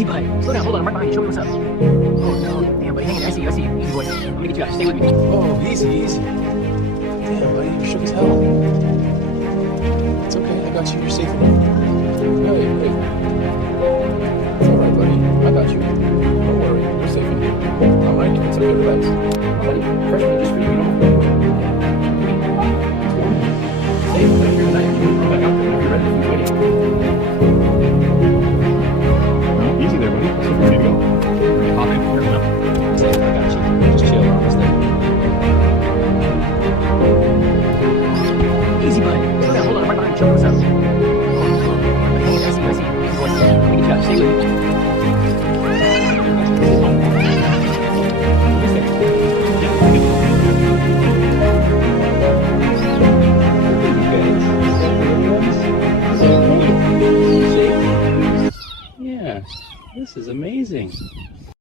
Easy, bud. Slow down. Hold on. I'm right behind you. Show me what's up. Oh, no. Damn, buddy. Hang in there. I see you. I see you. Easy, boy. I'm gonna get you out. Stay with me. Oh, easy, easy. Damn, buddy, you're shook as hell. It's okay, I got you. You're safe enough. Hey, hey. It's alright, buddy. I got you. Don't worry, you're safe in here. I'm right here. It's okay, relax. Buddy, freshman just for you. You don't have to stay right here tonight. You can come back out there if you're ready. If you're waiting. No, easy there, buddy. So ready to go. Hop in. Turn it up. Safe, I got you. Just chill. We're almost there. Easy, bud. Slow down. Hold on. I'm right behind you. Show me what's up. Oh, no. Hey, I see you. I see you. Easy, boy. I'm gonna get you out. Stay with me. Yeah, this is amazing.